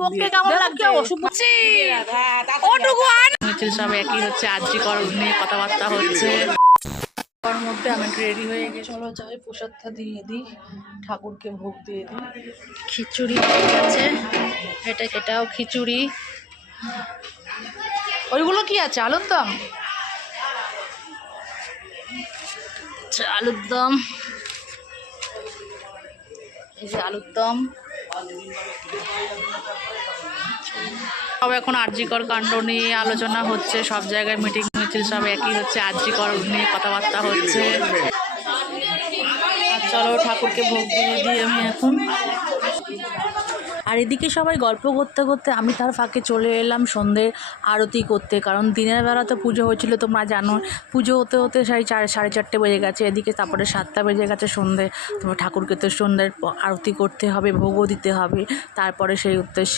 পক্ষে কেমন লাগছে সব একই হচ্ছে, আরজি কর নিয়ে কথাবার্তা হচ্ছে। তার মধ্যে আমি রেডি হয়ে গিয়ে চলো যাই প্রসাদটা দিয়ে দিই, ঠাকুরকে ভোগ দিয়ে দিই। খিচুড়ি আছে, এটাও খিচুড়ি। ওইগুলো কি আছে? আলুর দম, আলুর দম, এই যে আলুর দম। সব এখন আরজিকর কাণ্ড নিয়ে আলোচনা হচ্ছে, সব জায়গায় মিটিং মিছিল সব একই হচ্ছে, আরজিকর নিয়ে কথাবার্তা হচ্ছে। চলো ঠাকুরকে ভোগ দিয়ে দিই আমি এখন। আর এদিকে সবাই গল্প করতে করতে আমি তার ফাঁকে চলে এলাম সন্ধ্যের আরতি করতে, কারণ দিনের বেলা তো পুজো হয়েছিল তোমরা জানো, পুজো হতে হতে সাড়ে চারটে বেজে গেছে, এদিকে তারপরে 7টা বেজে গেছে সন্ধ্যে। তোমার ঠাকুরকে তো সন্ধ্যের আরতি করতে হবে, ভোগও দিতে হবে, তারপরে সেই উদ্দেশ্যে